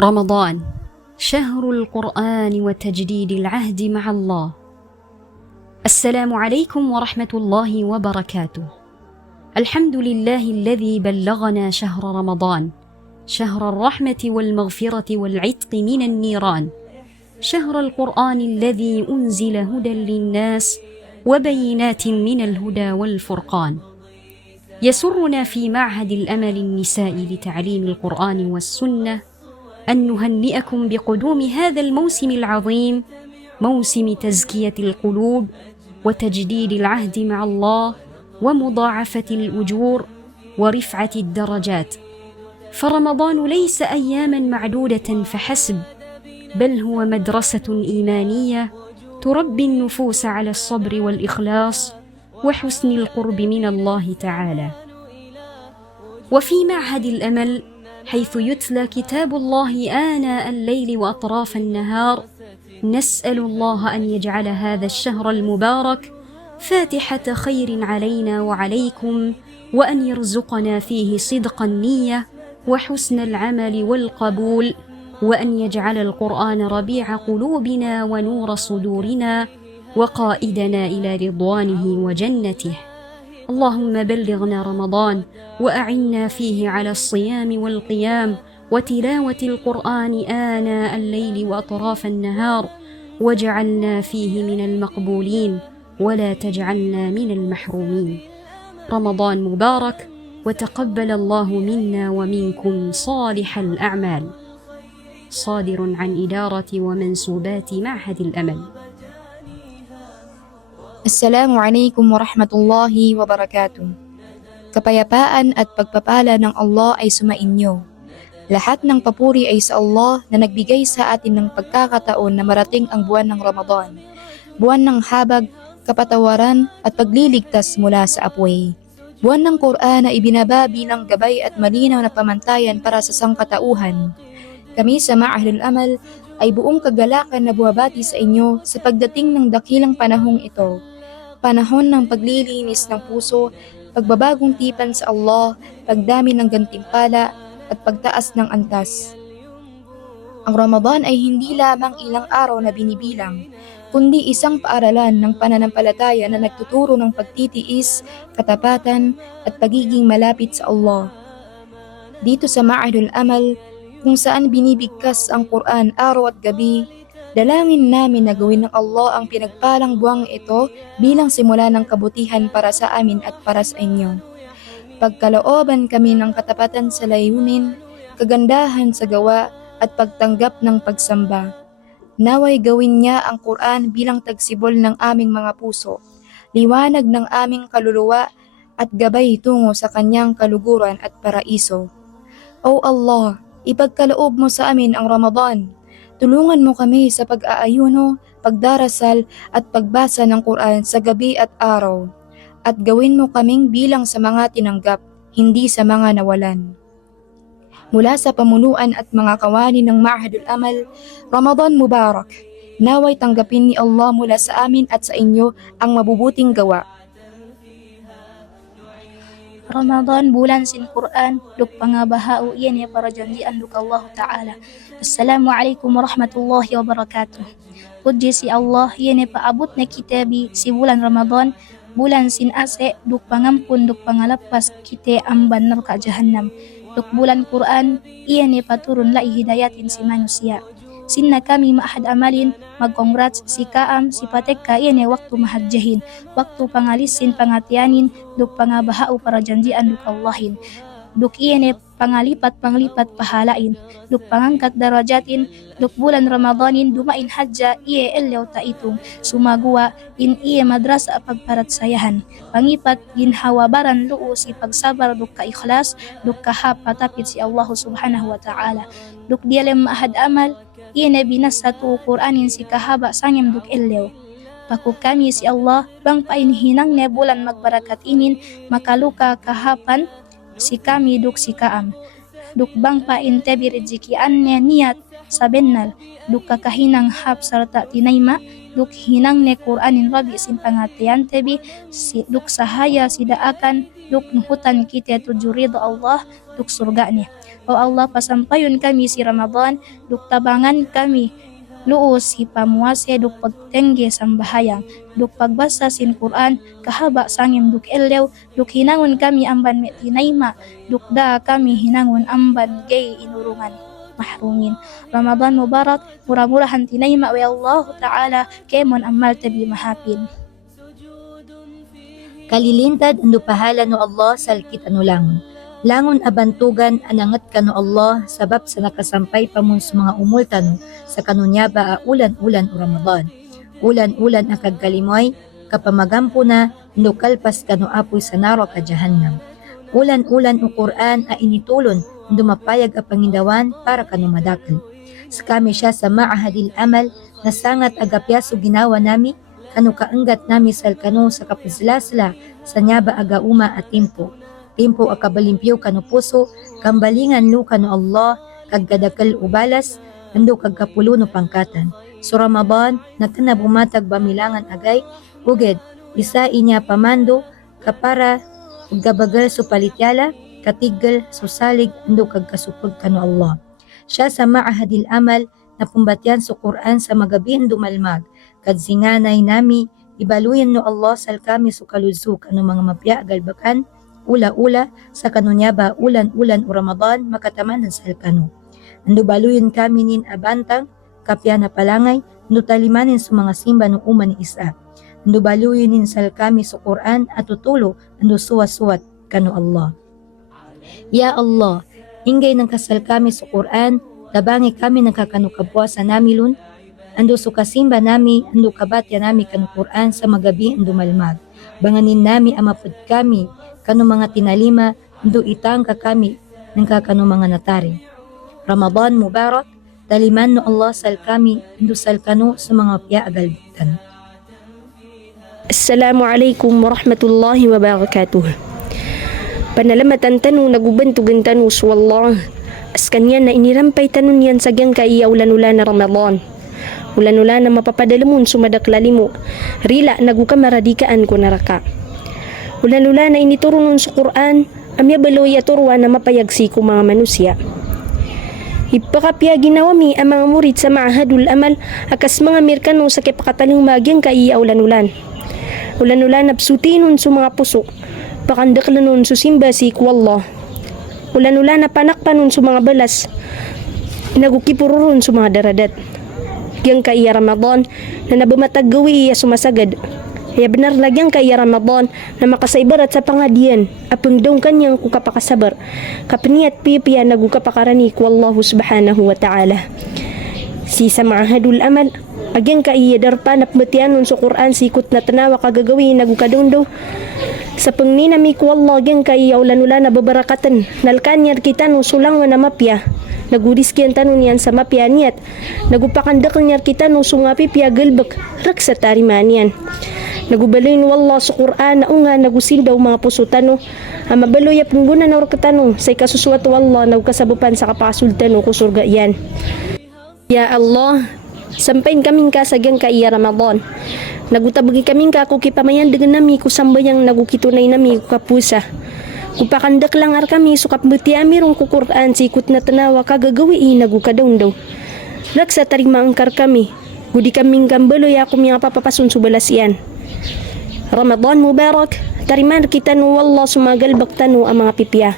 رمضان شهر القرآن وتجديد العهد مع الله. السلام عليكم ورحمة الله وبركاته. الحمد لله الذي بلغنا شهر رمضان، شهر الرحمة والمغفرة والعتق من النيران، شهر القرآن الذي أنزل هدى للناس وبينات من الهدى والفرقان. يسرنا في معهد الأمل النسائي لتعليم القرآن والسنة أن نهنئكم بقدوم هذا الموسم العظيم، موسم تزكية القلوب وتجديد العهد مع الله ومضاعفة الأجور ورفعة الدرجات. فرمضان ليس أياما معدودة فحسب، بل هو مدرسة إيمانية تربي النفوس على الصبر والإخلاص وحسن القرب من الله تعالى. وفي معهد الأمل، حيث يتلى كتاب الله آناء الليل وأطراف النهار، نسأل الله أن يجعل هذا الشهر المبارك فاتحة خير علينا وعليكم، وأن يرزقنا فيه صدق النية وحسن العمل والقبول، وأن يجعل القرآن ربيع قلوبنا ونور صدورنا وقائدنا إلى رضوانه وجنته. اللهم بلغنا رمضان وأعنا فيه على الصيام والقيام وتلاوة القرآن آناء الليل وأطراف النهار، واجعلنا فيه من المقبولين ولا تجعلنا من المحرومين. رمضان مبارك، وتقبل الله منا ومنكم صالح الأعمال. صادر عن إدارة ومنسوبات معهد الأمل. Assalamualaikum warahmatullahi wabarakatuh. Kapayapaan at pagpapala ng Allah ay sumainyo. Lahat ng papuri ay sa Allah na nagbigay sa atin ng pagkakataon na marating ang buwan ng Ramadan, buwan ng habag, kapatawaran at pagliligtas mula sa apoy. Buwan ng Quran na ibinaba bilang gabay at malinaw na pamantayan para sa sangkatauhan. Kami sa Ma'ahadul Amal ay buong kagalakan na buwabati sa inyo sa pagdating ng dakilang panahong ito. Panahon ng paglilinis ng puso, pagbabagong tipan sa Allah, pagdami ng gantimpala at pagtaas ng antas. Ang Ramadan ay hindi lamang ilang araw na binibilang, kundi isang paaralan ng pananampalataya na nagtuturo ng pagtitiis, katapatan at pagiging malapit sa Allah. Dito sa Ma'ahadul Amal, kung saan binibigkas ang Quran araw at gabi, dalangin namin na gawin ng Allah ang pinagpalang buwang ito bilang simula ng kabutihan para sa amin at para sa inyo. Pagkalooban kami ng katapatan sa layunin, kagandahan sa gawa at pagtanggap ng pagsamba. Naway gawin niya ang Quran bilang tagsibol ng aming mga puso, liwanag ng aming kaluluwa at gabay tungo sa kanyang kaluguran at paraiso. O Allah, ipagkaloob mo sa amin ang Ramadan. Tulungan mo kami sa pag-aayuno, pagdarasal at pagbasa ng Quran sa gabi at araw. At gawin mo kaming bilang sa mga tinanggap, hindi sa mga nawalan. Mula sa pamunuan at mga kawani ng Ma'ahadul Amal, Ramadan Mubarak. Naway tanggapin ni Allah mula sa amin at sa inyo ang mabubuting gawa. Ramadan bulan sin Quran luk pangabahao iyan ya para janjian luk Allah Ta'ala. Assalamualaikum warahmatullahi wabarakatuh. Puji si Allah iyan ya paabot na kitabi si bulan Ramadan, bulan sin ase luk pangampun luk pangalapas kite amban neraka jahannam. Luk bulan Quran iyan ya paturun lai hidayatin si manusia. Sinna kami Ma'ahad Amalin mag-congrats si Kaam si Patekka iyan ay waktu mahadjahin, waktu pangalisin pangatianin, duk pangabahao para janjian duk Allahin, duk iyan ay panglipat pahalain, duk pangangkat darajatin, duk bulan Ramadanin dumain hadja iya elew taitong sumagua in iya madrasa pagparat sayahan, pangipat ginhawabaran luu si pagsabar duk ka-ikhlas, duk kahap patapit si Allah subhanahu wa ta'ala, duk dialem Ma'ahad Amal iya na binasa tu Quranin si kahaba sangem duk elew. Paku kami si Allah bang painhinang ne bulan magbarakat inin makaluka kahapan si kami duk si Kaam. Duk bang paintebi rezekian ne niat sa bennal, duk kakahinang hap sarta tinayma, duk hinang ne Qur'anin rabi sin pangatian tebi, duk sahaya sidaakan, duk nuhutan kita tuju ridho Allah, duk surga ni. O Allah, pasampayon kami si Ramadan, duk tabangan kami luos hipamuase duk pagtengge sambahayang, duk pagbasa sin Quran, kahaba sangim duk elew, duk hinangon kami amban met tinayma, duk da kami hinangon amban gay inurungan mahrumin. Ramadan Mubarak, murah-murahan tinayma wa Allah Ta'ala, kemon amal tabi mahapin. Kalilintad ando pahala no Allah salkit anu langon. Langon abantugan anangat kano Allah sabab sa nakasampay pa mo sa mga umultan sa kanunyaba a ulan-ulan o Ramadan. Ulan-ulan ang kagkalimoy kapamagampo na nukalpas kano apoy sa naro ka jahannam. Ulan-ulan o Quran a initulon dumapayag a pangindawan para kano madakal. Sa kami siya sa maahadil amal na sangat agapyaso ginawa nami kano kaanggat nami sal kano sa kapuslasla sa nyaba agauma at timpo. Timpo akabalimpyo kano puso, kambalingan lu kano Allah, kaggadakal ubalas, ando kagkapulo no pangkatan. So Ramadan, nagkana bumatag bamilangan agay, uged, isa inya pamando, kapara, gabagal so palityala, katiggal so salig, ando kagkasupag kano Allah. Siya sa maahadil amal, na pumbatyan so Quran sa magabin dumalmag, kadzinganay nami, ibaluyan no Allah sal kami so kaludso kano mga mapya agalbakan, ula-ula sa kanunyaba ulan-ulan o Ramadan makataman ng salkano. Ando baluyin kami nin abantang kapya na palangay ando talimanin sa mga simba no uman ni isa. Ando baluyin nin salkami sa Quran at tutulo ando suwat-suwat kano Allah. Ya Allah, ingay ng kasal kami sa Quran, tabangi kami ng kakanukabwa sa namilun, ando sukasimba nami, ando kabatya nami kano Quran sa magabi ando malmag. Banganin nami amapod kami kano mga tinalima, ando itang kakami ng kakano mga natari. Ramadan Mubarak, taliman no Allah sal kami, ando sal kano sa mga pya agalbitan. Assalamualaikum warahmatullahi wabarakatuh. Panalamatan tanu nagubantugan tanu swallah. Askanya na inirampay tanun yan sagyang kaiya ulan-ulan na Ramadan. Ulan-ulan na mapapadalamun sumadaklali mo. Rila nagukamaradikaan ko naraka. Ulan-ulan na inituro nun sa Quran, amya baloy aturwa na mapayagsi ko mga manusya. Ipakapya ginawami ang mga murid sa maahadul amal akas mga Amerikano sa kipakataling magyang kaiya ulan-ulan. Ulan-ulan na psuti nun sa mga puso, pakandakla nun sa simba si Allah. Ulan-ulan na panakpan nun sa mga balas, nagukipururun sa mga daradat. Yang kaiya Ramadan na nabumatag gawi iya sumasagad. Kaya benar lagyang kaya Ramadan na makasaibarat sa pangadian apang daw kanyang kukapakasabar kapaniat piya nagukapakarani ku Allah subhanahu wa ta'ala. Si sa maahadul amal agyang kaiya darpan apmatianon sa Quran sikot na tanawa kagagawi nagukadong sa pangninami ku Allah agyang kaiya ulan-ulan na babarakatan nalkanyar kita no sulang na mapya naguriskian tanon yan sa mapya niyat nagupakandakal niyar kita no sungapi piya galbak raksa tarimanian. Nagubaloy no Allah sa Quran na unga nagusil daw mga puso tano. Mabaloy apong guna na orkatanong sa ikasusuat Allah nagkasabupan sa kapasultan o kusurga yan. Ya Allah, sampain kaming kasagyang kaiya Ramadan. Nagutabagi kaming kakukipamayan dengan nami kusambayang nagukitunay nami kukapusa. Kupakandak langar kami sukapbuti amirong kukuraan sikut na tanawa kagagawi nagukadaw daw. Raksa taring maangkar kami. Gudi kaming gambaloy ako mga papapasun subalas yan. Ramadan Mubarak, tariman kita no Allah sumagalbak tanu ang mga pipya.